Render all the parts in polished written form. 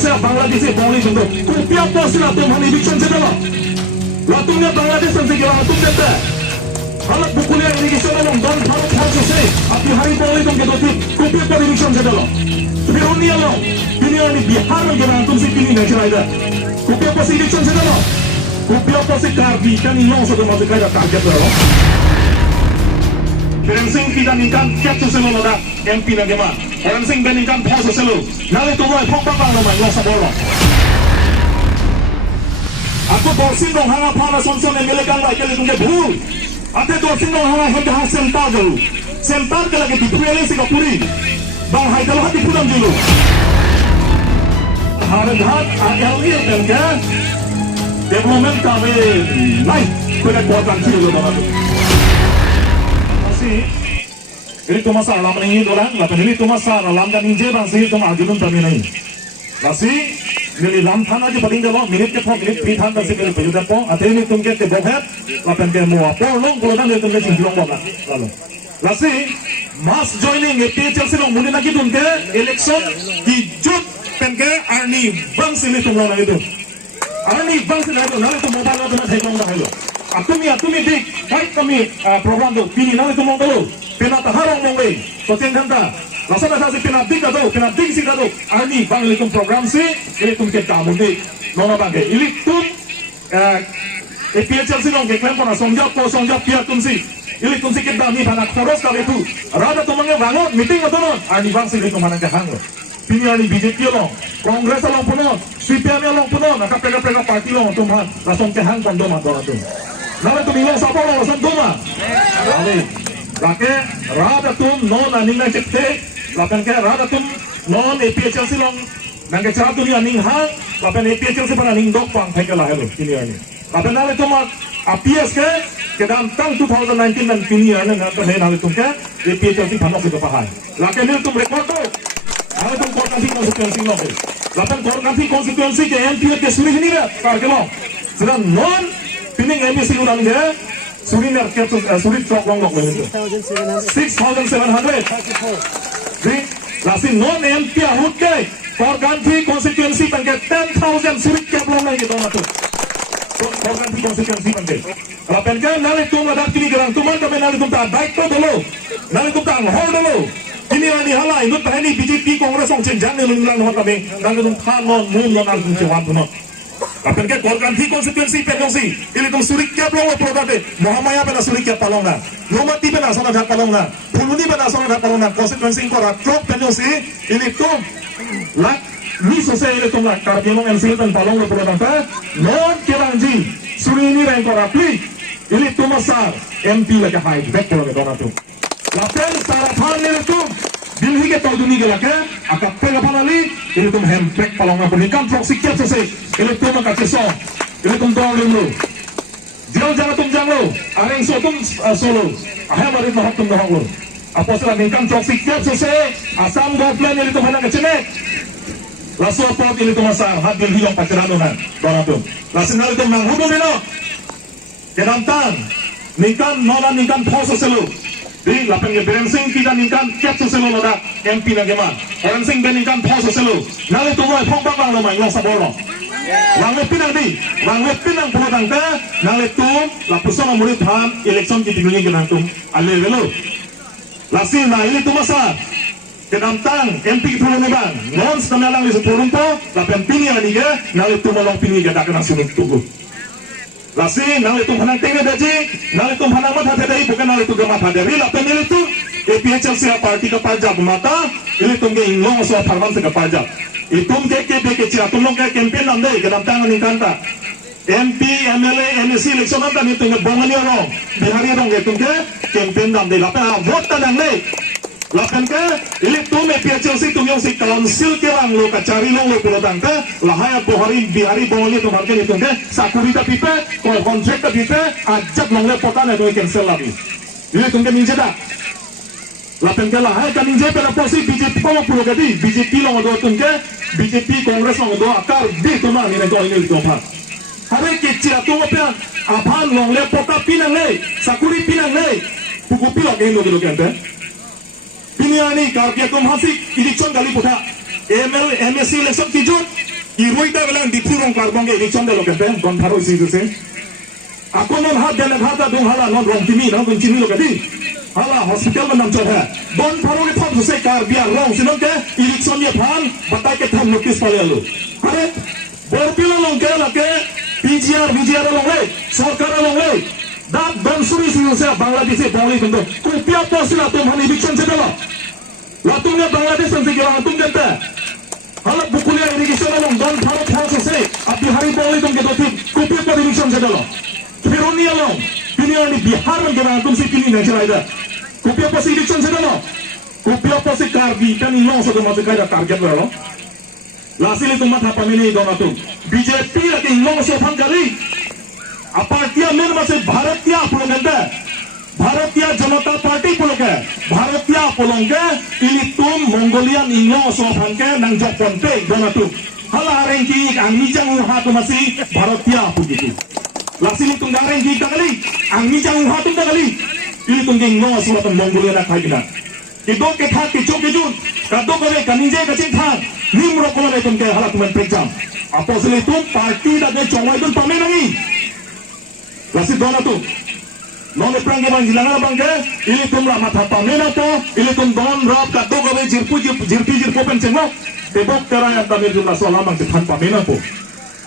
saya Bangladesh boli contoh kupiah pos lah tuh mana election saya dah lah tuhnya Bangladesh nanti kira tuh kita kalau bukunya irrigation orang don kalau pos saya api hari boli tuh kita tuh kupiah pos election saya dah Birunia lo dunia ini Bihar kira tuh sih ini natural dah kupiah pos election saya dah kupiah pos karbi kan ini orang sudah masuk kaya target dah Berensing kita nikah capture selo dah MP na gema. Berensing benikah pos selo. Nali tu mulai pok bakal nama yang sabolo. Aku borsin dong hanga pala sonson yang milikkan lagi kali tunggu bulu. Ate borsin dong hanga hendak sentar dulu. Sentar ke lagi dipueli si kapuri. Bang hai kalau hati pulang dulu. Harga ALIR dan ke development kami naik pada kuatan silo dah. Ini tu masalah lam ni orang, lapan ini tu masalah lam dan inje bang sih tu majunan kami ni. Nasi, ini lam thana je paling dah minit ke thok minit pi thana sih kalau perlu dah po. Ate ini tumke te bohet, lapan ke mua po long kalau dah ni tumke cincin long bola. Lalu, nasi mass joining PHL sih long mungkin lagi tumke election dijut penke Arni bang sih ni tumlang lagi tu. Arni bang sih lagi tu, nanti tu mobile tu nak cekong dah hello. Atumi dik, baik kami program tu, pini nanti tu mau dulu. Penata harong mongwe, sosial kanta. Laksana tadi penadik sih kado. Arni bang ilitum program sih, ilitum kita mudik. Nona bang, ilitum PHL sih nong keklaim pernah songjap pihak tum sih. Ilitum sih kita ni panak koros kali itu. Rada tu mangga bangun, meeting atau non? Arni bang sih ilitum panak jahang lo. Pini Arni BJP lo, Kongres lo punon, CPM lo punon, nak pega parti lo tuman, langsung jahang kondo mator tu. Nala tu bilang siapa lo langsung tuma. Laki rada tum non aning na cekte, lapan ke rada tum non APHL silong, nang kecara tu ni aning hang, lapan APHL si aning dok pang pengkel lah hello ini ani. Lapan nale tum APS ke dalam tahun 2019 dan ini ani nale tum ke APHL si panok itu pahai. Laki ni tum rekod tu, nale tum kor kanti konstituensi lo, lapan kor kanti konstituensi ke MP ke suri ni dah, kar ke lo, sedang non pining MP si urang dia. Suri ni suri truk long itu. 6,700. Lasin non MP ahut ke, korganti konstituensi pangkat 10,000 suri cap long lagi tu matu. Korganti konstituensi pangkat. Kalau pangkat nali tu ada kini gerang tuman kami nali tu tak baik tu dulu, nali tu tak hol dulu. Ini ani halai, itu tadi BJP Kongres orang cenjang ni mengulang nama kami, nali tu kanon mun nali tu jawab tu no. Akan ke korganti konstituensi penongsi, ini tu suri cap long produk Muhammadiyah pernah suri cap palong na, Nomati pernah sana dah palong na, Puluni pernah sana dah palong na, konstituensi korak truk penongsi, ini tu lak lu selesai ini tu lak karbiong MCL dan palong lo produk non keranji suri ini reng korak ini tu masar MP lagi high back kalau kita tu, lapan sarapan ini tu Bilhi ke tahu dunia lagi, akak pega panali, ini tu hempek palong aku ni kan truk sikit selesai, ini tu nak kasih ini tu doang dulu, jangan tum jangan lo, areng so tum solo, ayam hari mahal tum doang lo, apa sih ni kan truk sikit selesai, asam government ini tu mana kecenek, lasu apa ini tu masar, hat Bilhi yang pacaran tu kan, doang tu, lasin hari tu manghudu ni lo, kenantan, nikan nolan nikan pos selu. Di lapan ke berensing kita nikan capture selo loda MP na gema. Berensing benikan pos selo. Nali tu mulai pok bakal lo main lo sabolo. Wangwe pinang pulau tangka. Nali tu lapusan murid ham election kita gini genantum ale velo. Lasi na ini tu masa. Kenantang MP pulau neban. Non sekenalang di sepurun tu. Lapan pini ani ke. Nali tu malong pini gada kena sunut tubuh. Lasi, nali tu hanang tengah daji, nali tu hanang mat hati dari, bukan nali tu gemat hati dari. Lapan ini tu, APHL siapa parti kepajak mata, ini tu mungkin long soal parman sekepajak. Itu mungkin kecil, tu mungkin campaign namdai, kenapa tangan ini kanta. MP, MLA, MSC election namda ni tu mungkin bongan orang, bihari orang itu mungkin campaign namdai. Lapan vote tanang ni. Lapan ke, ini tu APHL si tu yang si council kerang lo kacari lo pulau tangka, lahaya bohari bihari bongali tu market itu ke, sakurita pipe, kalau kontrak pipe, ajak nongle potan itu cancel lagi. Ini tu ke ninja dah. Lapan ke lahaya kan ninja pada posisi BJP kalau pulau gadi, BJP lo ngado tu ke, BJP Kongres lo ngado akar di tu mana ini tu apa. Hari kecil tu apa? Apaan nongle potan pinang le, sakuri pinang le, puku pilang ini lo gitu kan? Ini ani karya tum hasik election kali putar MSC election kijut iruita belang dipurong karbong ke election de lo kete don tharo si se ako non hat dene hata dung hala non rong timi non kun chini lo kati hala hospital man nam chot hai don tharo ke thop se kar bia rong sinon ke election ye phan batai ke tham notice pale lo are borpila long ke la ke PGR long le sarkar long le dat don suri si se Bangladesh boli tundo kopia posila tum han election se dalo la tumne Bangladesh se ke tum kete hala bukulia irrigation long don tharo tharo se ab bihari boli tum ke do thi kopia par election se dalo Pironia long, Pironia ni Bihar में गिरा तुम से किन्हीं नहीं चलाएगा, कोपिया पास इलेक्शन से ना, कोपिया पास कारगी kan ino so तुम आते क्या target बरालो, लासिले तुम मत हापा में नहीं दोना तुम, BJP लगे ino so फंग करी, अपार्टिया में मसे भारतीय पुलोगंडे, भारतीय जनता पार्टी पुलोगे, भारतीय पुलोगे, इली तुम मंगोलियन ino so फंग के नंजो पंटे दोना तुम, हला रेंकी अंगी जंग हाथ मसी भारतीय पुजितु Lasili tunggareng kita kali, angin jauh hatu kali, ini tungging no suatu Mongolia nak kaitna. Itu kita kicau kicau, kado kau kaninje kacing thang, ni merokok le tungke halat tuman pejam. Apa sih itu parti dah deh cowok itu pamen lagi. Lasi dona tu, non perang bang jilangan bang ke, ini tumlah mata pamen apa, ini tum don rap kado kau jirpi pencengok, tebok terang kami jumlah soalan bang cepat pamen apa.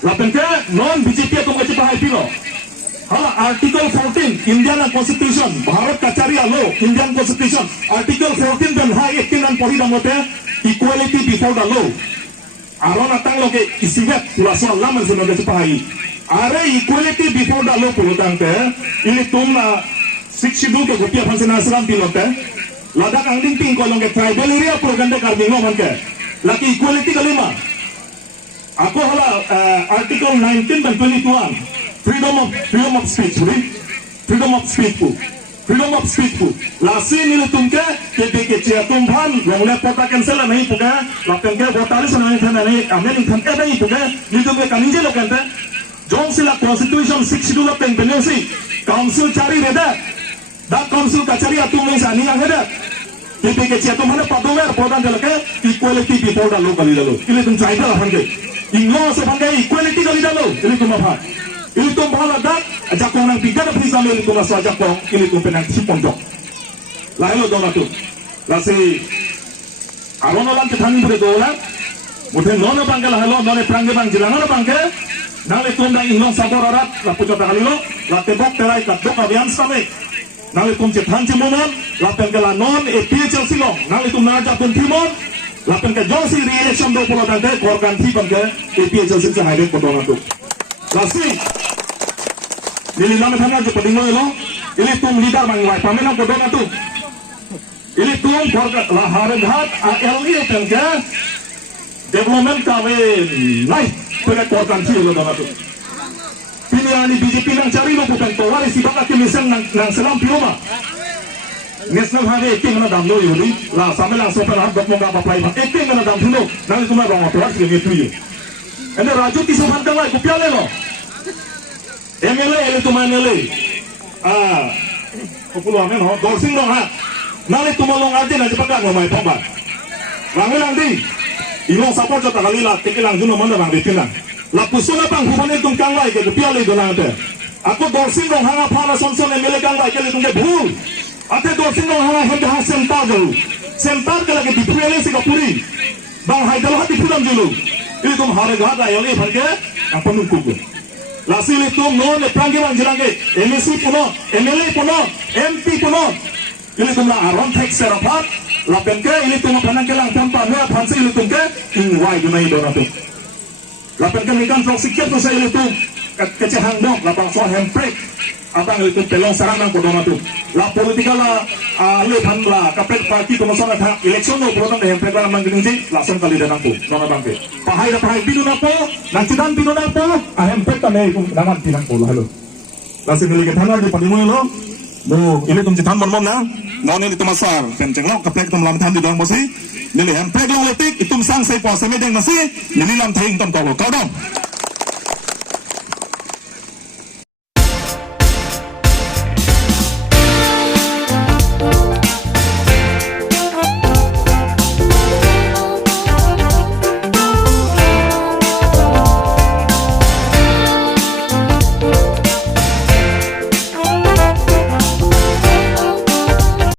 Lapen ke non BJP तुम कैसे पढ़ाई पिलो हाँ आर्टिकल 14 Indian constitution Bharat का चारिया लो Indian constitution article 14 dan hai 18 dan poli dan mote equality before the law aron atang lo ke isigat pulasan laman suno कैसे पढ़ाई are equality before the law pulo tangte ini तुम ना शिक्षितों के गोपिया फंसे नासराम पिलो ते ladak angding ping ko long ke tribal area pulo gande karbingo man ke laki equality kalima Aku hala artikel 19 dan 21 freedom of speech pu lasi nil tumke ke cia tumphan longle pota cancel nahi puga lapen ke botalis nahi thana nahi amen than ke nahi puga ni tumke kaninje lokante jong sila constitution 62 la pendency council cari reda da council kachari atum nahi sani angeda ke cia tumphan padomer podan delake equality before the law kali dalo ile tum chaida laphange Ingo sebagai equality kali dalo, ini tu apa? Ini tu bahala dak, jakong nang tiga dah bisa meli tu masa jakong, ini tu penang si pondok. Lalu dona tu, lasi, aron orang ketani ber dolar, mungkin nona bangkel halo, nona perangge bang jilangan bangkel, nale tu nang ingo sabor arat, lapu jota kali lo, late bok terai kat dok avian same, nale tu cetan cimomon, lapen kala non PHL silong, nale tu naja pun timon. Lapan ke jauh si reaction do pulau tante korban tiban ke APHL sih sehari kodong itu. Lasi, ini lama thana je pedingo lo, ini tum leader mangai pamen kodong itu. Ini tum korban laharan hat ALE tangke development kawe naik pada korban sih lo dong itu. Pilihan BJP nang cari lo bukan tawar isi bakat kemisan nang selam pioma. National Highway 18 mana dam lo yuri la sampai langsung pada hak dokter apa play 18 mana dam tuno nanti cuma orang apa lagi yang itu ya anda raju ti sepanjang lagi kopiah lo MLA itu mana MLA popular men ho dorsing dong ha nanti cuma long aja nanti pakai ngomai pombat langai nanti ilong support jatuh kali lah teki langsung mana bang bikin lah la pusuna bang hubungan itu kang lagi ke kopiah lagi doang ada aku dorsing dong hanga pana sonson MLA kang lagi ke itu bul Ate dorsing dong hanga henda sentar dulu, sentar ke lagi di pulau si kapuri, bang haidal hati pulang dulu, itu tum hari gada yang ini pergi, yang penuh kubu. Lasil itu non perangge bang jelangge, MSC puno, MLA puno, MP puno, ini tum lah aron tek serapat, lapen ke ini tum panang ke lang tanpa mea pansi ini tum ke ingwai dunai dona tu. Lapen ke ikan proksikiat tu saya itu kecehang dong, lapang soal handbrake. Abang itu pelong sarang nang kodong tu. La politika la le pan la kapet parti tu masuk ada election no program deh handbrake la manggung je langsung kali dah nangku. Nona bangke. Pahai bidu napo, nanti dan bidu napo, handbrake kami itu nangan pinang polo halo. Langsung kali ke tanah di padimu lo. No, ini tum citan mon na. Non ini tu masar, kenceng lo kapet tu melam tan di dalam bosi. Nili handbrake lo letik, itu sang saya puasa medeng nasi, nili lam ting tam kau dong.